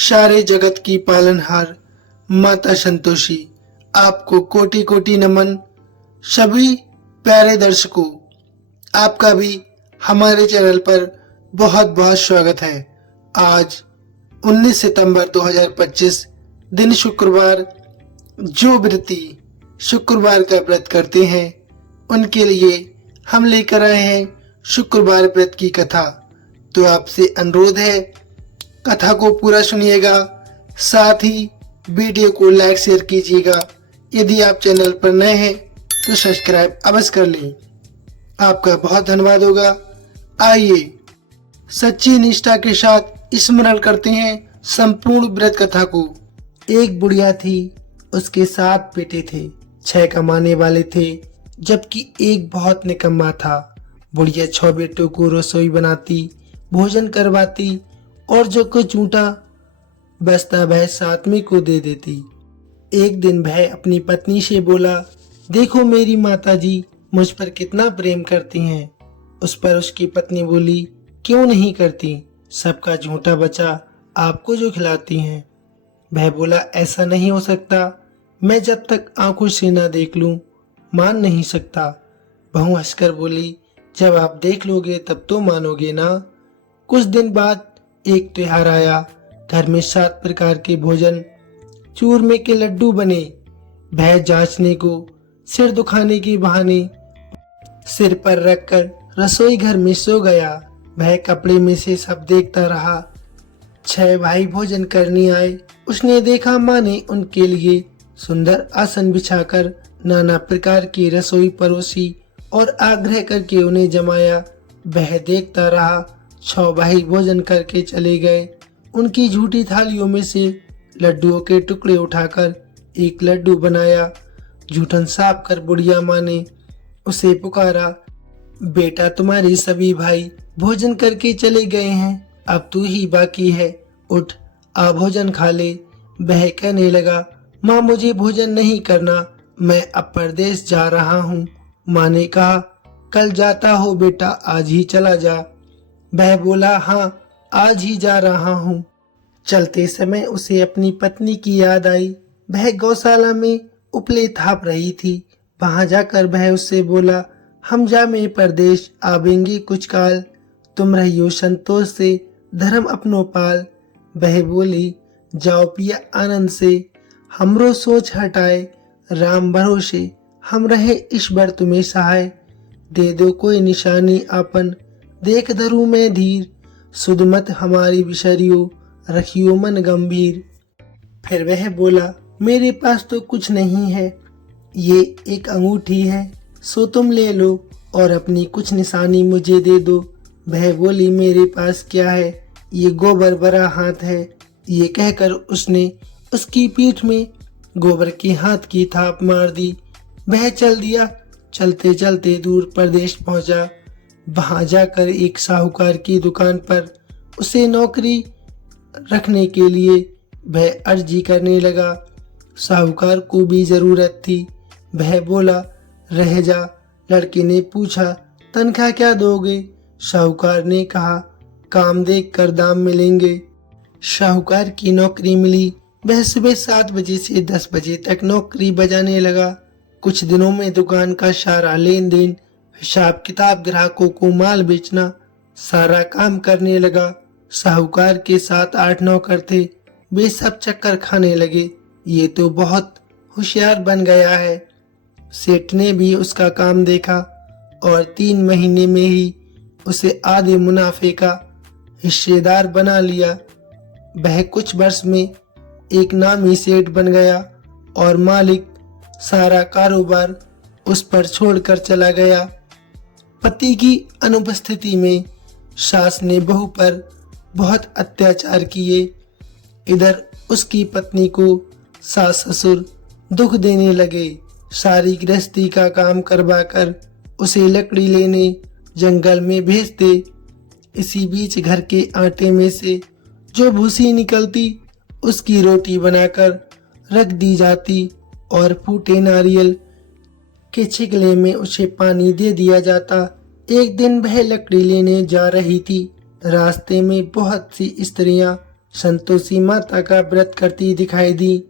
सारे जगत की पालनहार माता संतोषी, आपको कोटि कोटि नमन। सभी प्यारे दर्शकों, आपका भी हमारे चैनल पर बहुत बहुत स्वागत है। आज 19 सितंबर 2025 दिन शुक्रवार, जो व्रती शुक्रवार का व्रत करते हैं उनके लिए हम लेकर आए हैं शुक्रवार व्रत की कथा। तो आपसे अनुरोध है, कथा को पूरा सुनिएगा, साथ ही वीडियो को लाइक शेयर कीजिएगा। यदि आप चैनल पर नए हैं तो सब्सक्राइब अवश्य कर लें, आपका बहुत धन्यवाद होगा। आइए सच्ची निष्ठा के साथ स्मरण करते हैं संपूर्ण व्रत कथा को। एक बुढ़िया थी, उसके 7 बेटे थे। 6 कमाने वाले थे जबकि एक बहुत निकम्मा था। बुढ़िया 6 बेटों को रसोई बनाती, भोजन करवाती और जो कुछ ऊँटा बचता वह 7वें को दे देती। एक दिन वह अपनी पत्नी से बोला, देखो मेरी माताजी मुझ पर कितना प्रेम करती हैं। उस पर उसकी पत्नी बोली, क्यों नहीं करती, सबका झूठा बचा आपको जो खिलाती हैं। वह बोला, ऐसा नहीं हो सकता, मैं जब तक आंखों से ना देख लूं मान नहीं सकता। बहू हंसकर बोली, जब आप देख लोगे तब तो मानोगे ना। कुछ दिन बाद एक त्योहार आया। घर में 7 प्रकार के भोजन, चूरमे के लड्डू बने। वह जांचने को सिर दुखाने के बहाने सिर पर रखकर रसोई घर में सो गया। वह कपड़े में से सब देखता रहा। 6 भाई भोजन करने आए। उसने देखा माँ ने उनके लिए सुंदर आसन बिछाकर नाना प्रकार की रसोई परोसी और आग्रह करके उन्हें जमाया। वह देखता रहा। 6 भाई भोजन करके चले गए। उनकी झूठी थालियों में से लड्डुओं के टुकड़े उठाकर एक लड्डू बनाया। जूठन साफ कर बुढ़िया माँ ने उसे पुकारा, बेटा तुम्हारे सभी भाई भोजन करके चले गए हैं, अब तू ही बाकी है, उठ आ भोजन खा ले। वह कहने लगा, माँ मुझे भोजन नहीं करना, मैं अब परदेश जा रहा हूँ। माँ ने कहा, कल जाता हो बेटा, आज ही चला जा। वह बोला, हाँ आज ही जा रहा हूँ। चलते समय उसे अपनी पत्नी की याद आई। वह गौशाला में उपले थाप रही थी। वहां जाकर वह उससे बोला, हम जामे परदेश आवेंगे कुछ काल, तुम रहियो संतोष से धर्म अपनो पाल। वह बोली, जाओ पिया आनंद से, हमरो सोच हटाए, राम भरोसे हम रहे ईश्वर तुम्हें सहाय। दे दो कोई निशानी आपन, देख धरू में धीर, सुध मत हमारी बिसरियो, रखियो मन गंभीर। फिर वह बोला, मेरे पास तो कुछ नहीं है, ये एक अंगूठी है, सो तुम ले लो और अपनी कुछ निशानी मुझे दे दो। वह बोली, मेरे पास क्या है, ये गोबर भरा हाथ है। ये कहकर उसने उसकी पीठ में गोबर के हाथ की थाप मार दी। वह चल दिया। चलते चलते दूर प्रदेश पहुंचा। वहां जाकर एक साहूकार की दुकान पर उसे नौकरी रखने के लिए वह अर्जी करने लगा। साहूकार को भी जरूरत थी। वह बोला, रह जा। लड़के ने पूछा, तनख्वाह क्या दोगे? साहूकार ने कहा, काम देख कर दाम मिलेंगे। साहूकार की नौकरी मिली। वह सुबह 7 बजे से 10 बजे तक नौकरी बजाने लगा। कुछ दिनों में दुकान का सारा लेन देन, हिसाब किताब, ग्राहकों को माल बेचना, सारा काम करने लगा। साहूकार के 7-8 नौकर थे। वे सब चक्कर खाने लगे, ये तो बहुत होशियार बन गया है। सेठ ने भी उसका काम देखा और 3 महीने में ही उसे आधे मुनाफे का हिस्सेदार बना लिया। वह कुछ वर्ष में एक नामी सेठ बन गया और मालिक सारा कारोबार उस पर छोड़कर चला गया। पति की अनुपस्थिति में सास ने बहू पर बहुत अत्याचार किए। इधर उसकी पत्नी को सास ससुर दुख देने लगे। सारी गृहस्थी का काम करवाकर उसे लकड़ी लेने जंगल में भेजते। इसी बीच घर के आटे में से जो भूसी निकलती उसकी रोटी बनाकर रख दी जाती और फूटे नारियल के छिगले में उसे पानी दे दिया जाता। एक दिन वह लकड़ी लेने जा रही थी। रास्ते में बहुत सी स्त्रियां संतोषी माता का व्रत करती दिखाई दी।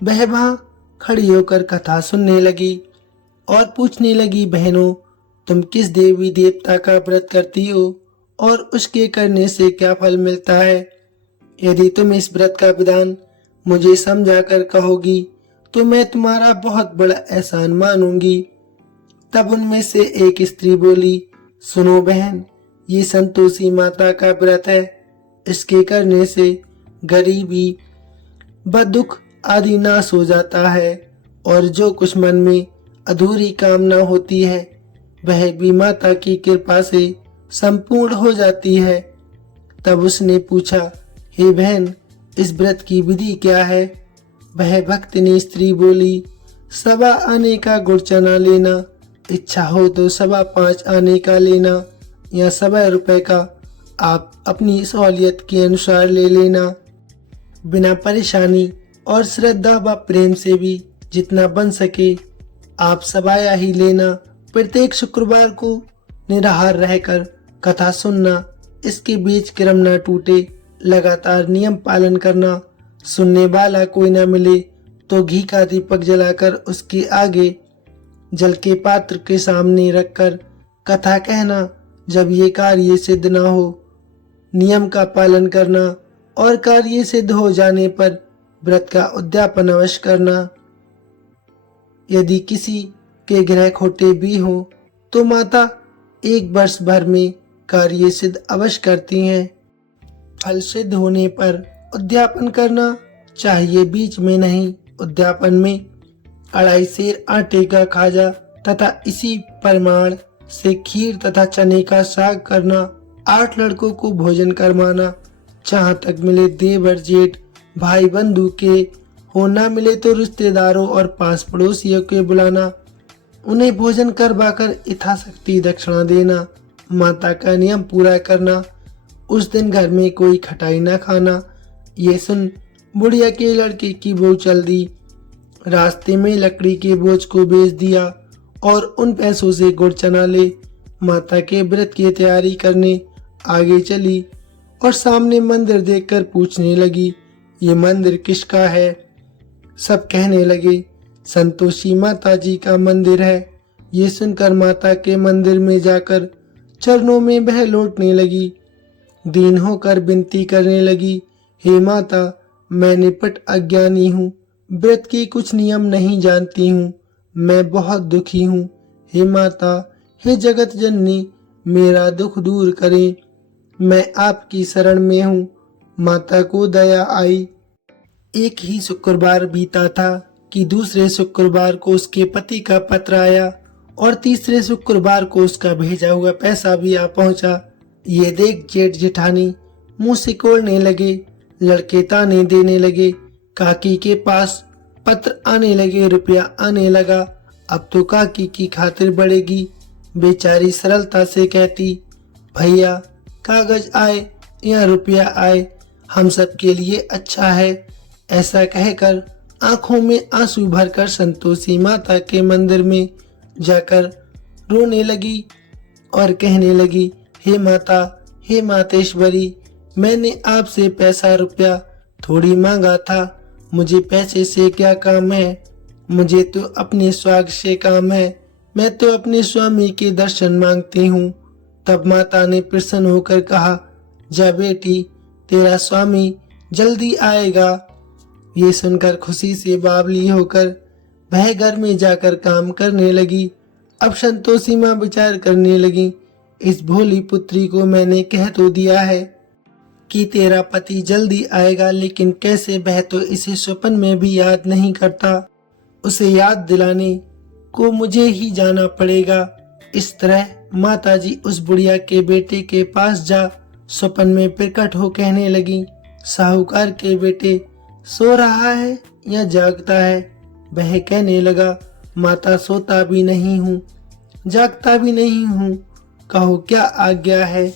वह वहां खड़ी होकर कथा सुनने लगी और पूछने लगी, बहनों, तुम किस देवी देवता का व्रत करती हो और उसके करने से क्या फल मिलता है? यदि तुम इस व्रत का विधान मुझे समझा कर कहोगी तो मैं तुम्हारा बहुत बड़ा एहसान मानूंगी। तब उनमें से एक स्त्री बोली, सुनो बहन, ये संतोषी माता का व्रत है। इसके करने से गरीबी, बदुख आदि नाश हो जाता है और जो कुछ मन में अधूरी कामना होती है वह भी माता की कृपा से संपूर्ण हो जाती है। तब उसने पूछा, हे बहन, इस व्रत की विधि क्या है? वह भक्तिनी स्त्री बोली, 1.25 आने का गुड़ चना लेना, इच्छा हो तो 5.25 आने का लेना या 1.25 रुपए का, आप अपनी सहूलियत के अनुसार ले लेना। बिना परेशानी और श्रद्धा व प्रेम से भी जितना बन सके आप सबाया ही लेना। प्रत्येक शुक्रवार को निराहार रहकर कथा सुनना, इसके बीच क्रम न टूटे, लगातार नियम पालन करना। सुनने वाला कोई न मिले तो घी का दीपक जलाकर उसके आगे जल के पात्र के सामने रखकर कथा कहना। जब ये कार्य सिद्ध न हो, नियम का पालन करना और कार्य सिद्ध हो जाने पर व्रत का उद्यापन अवश्य करना। यदि किसी के ग्रह खोटे भी हो तो माता 1 वर्ष भर में कार्य सिद्ध अवश्य करती हैं। फल सिद्ध होने पर उद्यापन करना चाहिए, बीच में नहीं। उद्यापन में 2.5 सेर आटे का खाजा तथा इसी परिमाण से खीर तथा चने का साग करना। 8 लड़कों को भोजन करवाना। जहाँ तक मिले देवर जेठ भाई बंधु के हो, ना मिले तो रिश्तेदारों और पास पड़ोसियों के बुलाना। उन्हें भोजन करवाकर यथाशक्ति दक्षिणा देना। माता का नियम पूरा करना। उस दिन घर में कोई खटाई न खाना। ये सुन बुढ़िया के लड़के की बहू चल दी। रास्ते में लकड़ी के बोझ को बेच दिया और उन पैसों से गुड़ चना ले माता के व्रत की तैयारी करने आगे चली और सामने मंदिर देखकर पूछने लगी, ये मंदिर किसका है? सब कहने लगे, संतोषी माता जी का मंदिर है। ये सुनकर माता के मंदिर में जाकर चरणों में वह लौटने लगी। दीन होकर विनती करने लगी, हे माता, मैं निपट अज्ञानी हूँ, व्रत के कुछ नियम नहीं जानती हूँ, मैं बहुत दुखी हूँ। हे माता, हे जगत जननी, मेरा दुख दूर करें, मैं आपकी शरण में हूँ। माता को दया आई। एक ही शुक्रवार बीता था कि दूसरे शुक्रवार को उसके पति का पत्र आया और तीसरे शुक्रवार को उसका भेजा हुआ पैसा भी आ पहुंचा। ये देख जेठ जेठानी मुंह सिकोड़ने लगे, लड़के ताने देने लगे, काकी के पास पत्र आने लगे, रुपया आने लगा। अब तो काकी की खातिर बढ़ेगी। बेचारी सरलता से कहती, भैया, कागज आए या रुपया आए, हम सब के लिए अच्छा है। ऐसा कहकर आंखों में आंसू भरकर संतोषी माता के मंदिर में जाकर रोने लगी और कहने लगी, हे माता, हे मातेश्वरी, मैंने आपसे पैसा रुपया थोड़ी मांगा था। मुझे पैसे से क्या काम है? मुझे तो अपने स्वाग से काम है। मैं तो अपने स्वामी के दर्शन मांगती हूँ। तब माता ने प्रसन्न होकर कहा, जा बेटी, तेरा स्वामी जल्दी आएगा। ये सुनकर खुशी से बावली होकर वह घर में जाकर काम करने लगी। अब संतोषी माँ विचार करने लगी, इस भोली पुत्री को मैंने कह तो दिया है कि तेरा पति जल्दी आएगा, लेकिन कैसे वह तो इसे स्वप्न में भी याद नहीं करता। उसे याद दिलाने को मुझे ही जाना पड़ेगा। इस तरह माताजी उस बुढ़िया के बेटे के पास जा स्वप्न में प्रकट हो कहने लगी, साहूकार के बेटे सो रहा है या जागता है? वह कहने लगा, माता, सोता भी नहीं हूँ, जागता भी नहीं हूँ, कहो क्या आज्ञा है?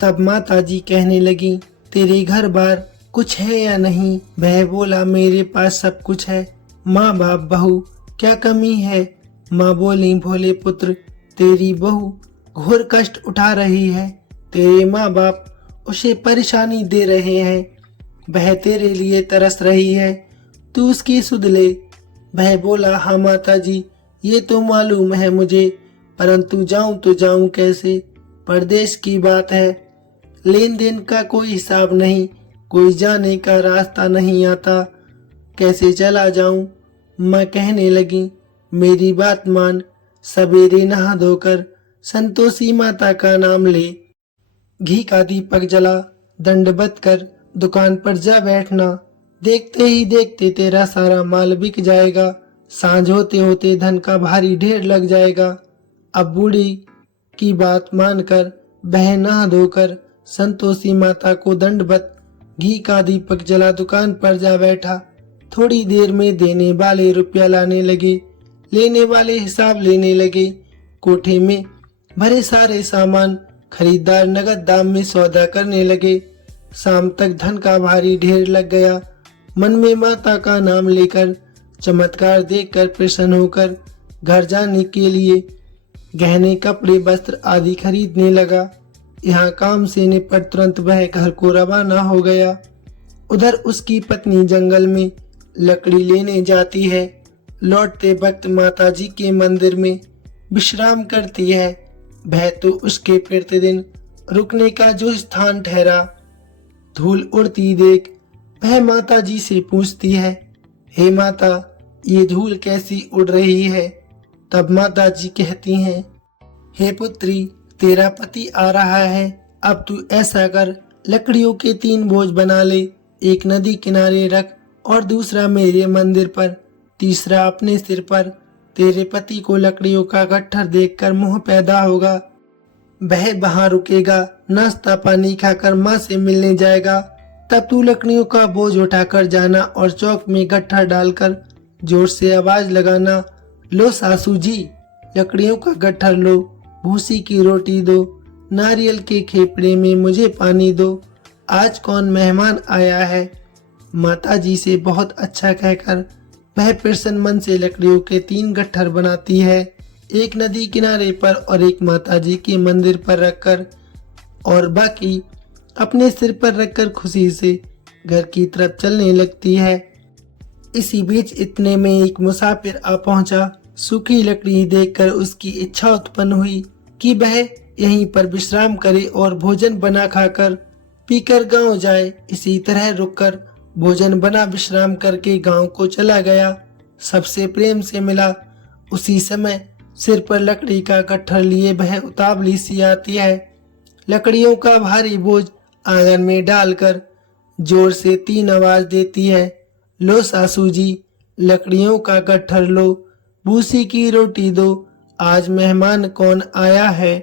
तब माताजी कहने लगी, तेरे घर बार कुछ है या नहीं? वह बोला, मेरे पास सब कुछ है, माँ बाप बहू क्या कमी है? माँ बोली, भोले पुत्र, तेरी बहू घोर कष्ट उठा रही है, तेरे माँ बाप उसे परेशानी दे रहे हैं। वह तेरे लिए तरस रही है, तू उसकी सुध ले। वह बोला, हाँ माता जी, ये तो मालूम है मुझे, परंतु जाऊं तो जाऊं कैसे? परदेश की बात है, लेन देन का कोई हिसाब नहीं, कोई जाने का रास्ता नहीं आता, कैसे चला जाऊं? माँ कहने लगी, मेरी बात मान, सवेरे नहा धोकर संतोषी माता का नाम ले, घी का दीपक जला, दंडवत कर दुकान पर जा बैठना, देखते ही देखते तेरा सारा माल बिक जाएगा, सांझ होते होते धन का भारी ढेर लग जाएगा। अब बूढ़ी की बात मानकर वह नहा धोकर संतोषी माता को दंडवत घी का दीपक जला दुकान पर जा बैठा। थोड़ी देर में देने वाले रुपया लाने लगे, लेने वाले हिसाब लेने लगे। कोठे में भरे सारे सामान खरीदार नगद दाम में सौदा करने लगे। शाम तक धन का भारी ढेर लग गया। मन में माता का नाम लेकर, चमत्कार देखकर प्रसन्न होकर घर जाने के लिए गहने, कपड़े, वस्त्र आदि खरीदने लगा। यहाँ काम से निपट तुरंत वह घर को रवाना हो गया। उधर उसकी पत्नी जंगल में लकड़ी लेने जाती है। लौटते वक्त माता जी के मंदिर में विश्राम करती है। वह तो उसके प्रतिदिन रुकने का जो स्थान ठहरा। धूल उड़ती देख वह माता जी से पूछती है, हे माता, ये धूल कैसी उड़ रही है? तब माता जी कहती हैं, हे पुत्री, तेरा पति आ रहा है, अब तू ऐसा कर, लकड़ियों के 3 बोझ बना ले, एक नदी किनारे रख और दूसरा मेरे मंदिर पर, तीसरा अपने सिर पर। तेरे पति को लकड़ियों का गट्ठर देखकर मोह पैदा होगा, वह वहां रुकेगा, नाश्ता पानी खाकर माँ से मिलने जाएगा। तब तू लकड़ियों का बोझ उठाकर जाना और चौक में गट्ठर डालकर जोर से आवाज लगाना, लो सासू जी, लकड़ियों का गट्ठर लो, भूसी की रोटी दो, नारियल के खेपड़े में मुझे पानी दो, आज कौन मेहमान आया है। माता जी से बहुत अच्छा कहकर वह प्रसन्न मन से लकड़ियों के 3 गट्ठर बनाती है, एक नदी किनारे पर और एक माता जी के मंदिर पर रखकर, और बाकी अपने सिर पर रखकर खुशी से घर की तरफ चलने लगती है। इसी बीच इतने में एक मुसाफिर आ पहुंचा। सूखी लकड़ी देखकर उसकी इच्छा उत्पन्न हुई कि वह यहीं पर विश्राम करे और भोजन बना खाकर पीकर गांव जाए। इसी तरह रुककर भोजन बना विश्राम करके गांव को चला गया। सबसे प्रेम से मिला। उसी समय सिर पर लकड़ी का गट्ठर लिए वह उतावली सी आती है। लकड़ियों का भारी बोझ आंगन में डालकर जोर से 3 आवाज देती है, लो सासू जी, लकड़ियों का गट्ठर लो, भूसी की रोटी दो, आज मेहमान कौन आया है।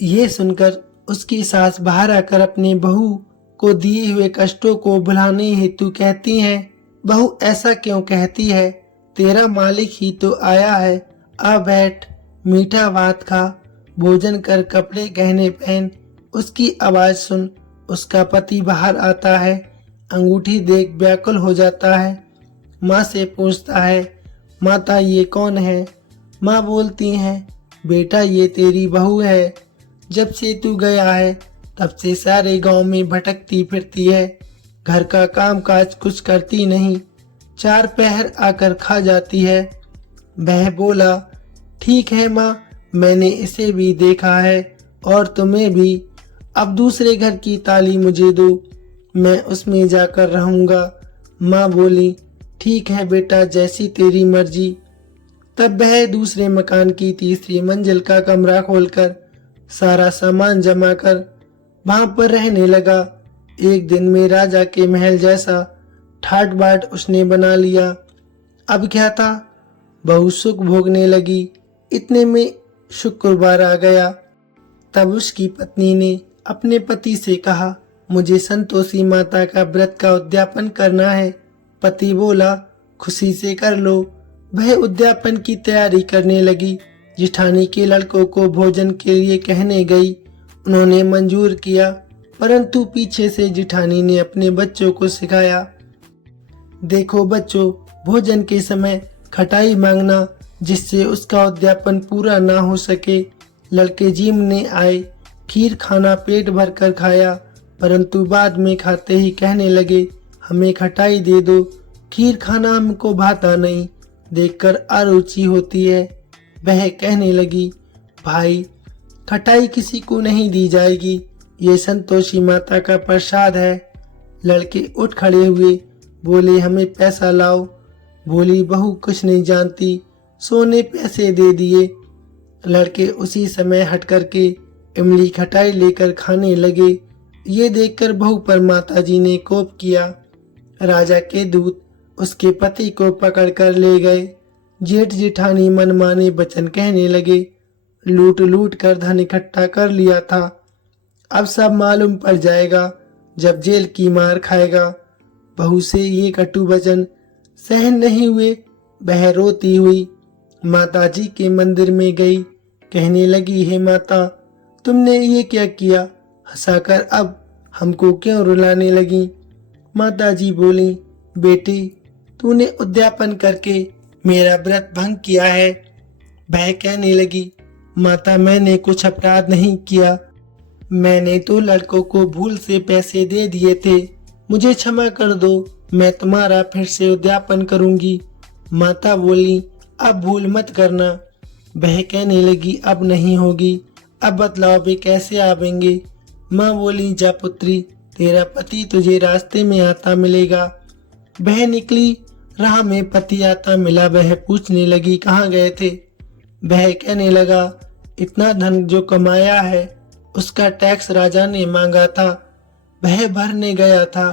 ये सुनकर उसकी सास बाहर आकर अपने बहू को दिए हुए कष्टों को भुलाने हेतु कहती हैं, बहू ऐसा क्यों कहती है, तेरा मालिक ही तो आया है, आ बैठ, मीठा भात खा, भोजन कर, कपड़े गहने पहन। उसकी आवाज सुन उसका पति बाहर आता है। अंगूठी देख व्याकुल हो जाता है। माँ से पूछता है, माता ये कौन है? माँ बोलती हैं, बेटा ये तेरी बहू है, जब से तू गया है तब से सारे गांव में भटकती फिरती है, घर का काम काज कुछ करती नहीं, 4 पहर आकर खा जाती है। वह बोला, ठीक है माँ, मैंने इसे भी देखा है और तुम्हें भी, अब दूसरे घर की ताली मुझे दो, मैं उसमें जाकर रहूंगा। माँ बोली, ठीक है बेटा, जैसी तेरी मर्जी। तब वह दूसरे मकान की तीसरी मंजिल का कमरा खोलकर सारा सामान जमा कर वहां पर रहने लगा। एक दिन में राजा के महल जैसा ठाट बाट उसने बना लिया। अब क्या था, बहू सुख भोगने लगी। इतने में शुक्रवार आ गया। तब उसकी पत्नी ने अपने पति से कहा, मुझे संतोषी माता का व्रत का उद्यापन करना है। पति बोला, खुशी से कर लो। वह उद्यापन की तैयारी करने लगी। जिठानी के लड़कों को भोजन के लिए कहने गई। उन्होंने मंजूर किया, परंतु पीछे से जिठानी ने अपने बच्चों को सिखाया, देखो बच्चों, भोजन के समय खटाई मांगना, जिससे उसका उद्यापन पूरा ना हो सके। लड़के जीमने आए, खीर खाना पेट भर कर खाया, परंतु बाद में खाते ही कहने लगे, हमें खटाई दे दो, खीर खाना हमको भाता नहीं, देखकर अरुचि होती है। वह कहने लगी, भाई खटाई किसी को नहीं दी जाएगी, ये संतोषी माता का प्रसाद है। लड़के उठ खड़े हुए, बोले हमें पैसा लाओ। बोली बहू कुछ नहीं जानती, सोने पैसे दे दिए। लड़के उसी समय हट करके इमली खटाई लेकर खाने लगे। ये देखकर बहू पर माताजी ने कोप किया। राजा के दूत उसके पति को पकड़कर ले गए। जेठ जेठानी मनमाने वचन कहने लगे, लूट लूट कर धन इकट्ठा कर लिया था, अब सब मालूम पड़ जाएगा जब जेल की मार खाएगा। बहू से ये कटु वचन सहन नहीं हुए, वह रोती हुई माताजी के मंदिर में गई। कहने लगी, हे माता, तुमने ये क्या किया, हंसाकर अब हमको क्यों रुलाने लगी। माताजी बोली, बेटी तूने उद्यापन करके मेरा व्रत भंग किया है। वह कहने लगी, माता मैंने कुछ अपराध नहीं किया, मैंने तो लड़कों को भूल से पैसे दे दिए थे, मुझे क्षमा कर दो, मैं तुम्हारा फिर से उद्यापन करूंगी। माता बोली, अब भूल मत करना। वह कहने लगी, अब नहीं होगी, अब बतलाओ वे कैसे आवेंगे। माँ बोली, जा पुत्री, तेरा पति तुझे रास्ते में आता मिलेगा। वह निकली, राह में पति आता मिला। वह पूछने लगी, कहाँ गए थे। वह कहने लगा, इतना धन जो कमाया है उसका टैक्स राजा ने मांगा था, वह भरने गया था।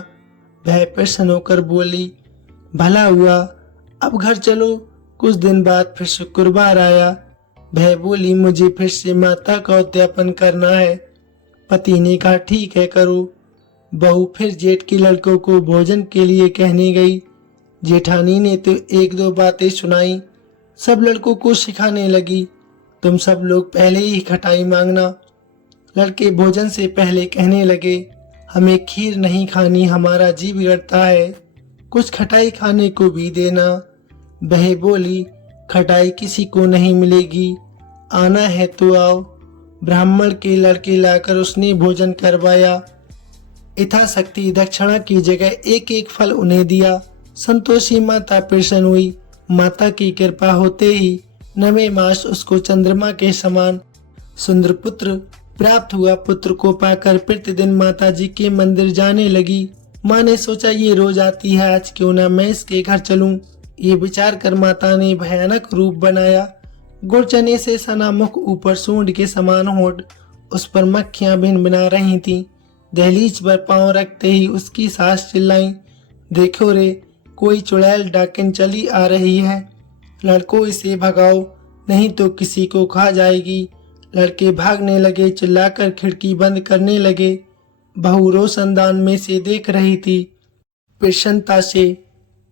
वह प्रसन्न होकर बोली, भला हुआ, अब घर चलो। कुछ दिन बाद फिर शुक्रवार आया। वह बोली, मुझे फिर से माता का उद्यापन करना है। पति ने कहा, ठीक है करो। बहू फिर जेठ के लड़कों को भोजन के लिए कहने गई। जेठानी ने तो एक दो बातें सुनाई, सब लड़कों को सिखाने लगी, तुम सब लोग पहले ही खटाई मांगना। लड़के भोजन से पहले कहने लगे, हमें खीर नहीं खानी, हमारा जी बिगड़ता है, कुछ खटाई खाने को भी देना। वह बोली, खटाई किसी को नहीं मिलेगी, आना है तो आओ। ब्राह्मण के लड़के लाकर उसने भोजन करवाया। यथाशक्ति दक्षिणा की जगह एक एक फल उन्हें दिया। संतोषी माता प्रसन्न हुई। माता की कृपा होते ही 9वें मास उसको चंद्रमा के समान सुंदर पुत्र प्राप्त हुआ। पुत्र को पाकर प्रतिदिन माताजी के मंदिर जाने लगी। माँ ने सोचा, ये रोज आती है, आज क्यों ना मैं इसके घर चलूं। ये विचार कर माता ने भयानक रूप बनाया। गुड़ चने से सना मुख, ऊपर सूंड के समान होठ, उस पर मक्खियां भिन बिना रही थीं। दहलीज पर पांव रखते ही उसकी सास चिल्लाई, देखो रे, कोई चुड़ैल डाकिन चली आ रही है, लड़कों इसे भगाओ, नहीं तो किसी को खा जाएगी। लड़के भागने लगे, चिल्लाकर खिड़की बंद करने लगे। बहू रोशनदान में से देख रही थी। प्रसन्नता से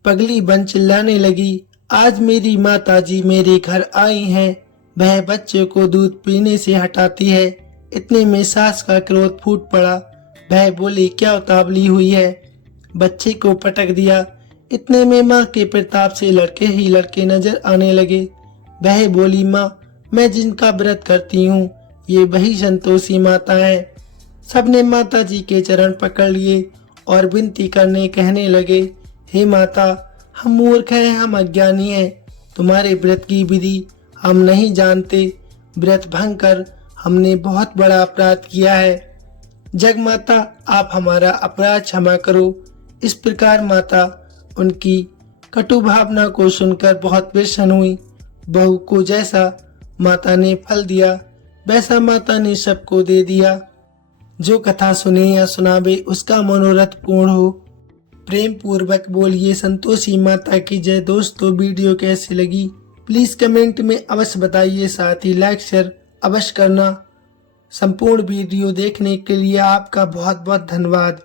पगली बन चिल्लाने लगी, आज मेरी माताजी मेरे घर आई हैं। वह बच्चे को दूध पीने से हटाती है। इतने में सास का क्रोध फूट पड़ा। वह बोली, क्या उतावली हुई है, बच्चे को पटक दिया। इतने में माँ के प्रताप से लड़के ही लड़के नजर आने लगे। वह बोली, माँ मैं जिनका व्रत करती हूँ ये वही संतोषी माता है। सबने माता जी के चरण पकड़ लिए और विनती करने कहने लगे, हे माता, हम मूर्ख हैं, हम अज्ञानी हैं, तुम्हारे व्रत की विधि हम नहीं जानते। व्रत भंग कर हमने बहुत बड़ा अपराध किया है। जग माता, आप हमारा अपराध क्षमा करो। इस प्रकार माता उनकी कटु भावना को सुनकर बहुत प्रसन्न हुई। बहू को जैसा माता ने फल दिया वैसा माता ने सबको दे दिया। जो कथा सुने या सुनावे उसका मनोरथ पूर्ण हो। प्रेम पूर्वक बोलिए संतोषी माता की जय। दोस्तों, वीडियो कैसी लगी प्लीज कमेंट में अवश्य बताइए, साथ ही लाइक शेयर अवश्य करना। संपूर्ण वीडियो देखने के लिए आपका बहुत बहुत धन्यवाद।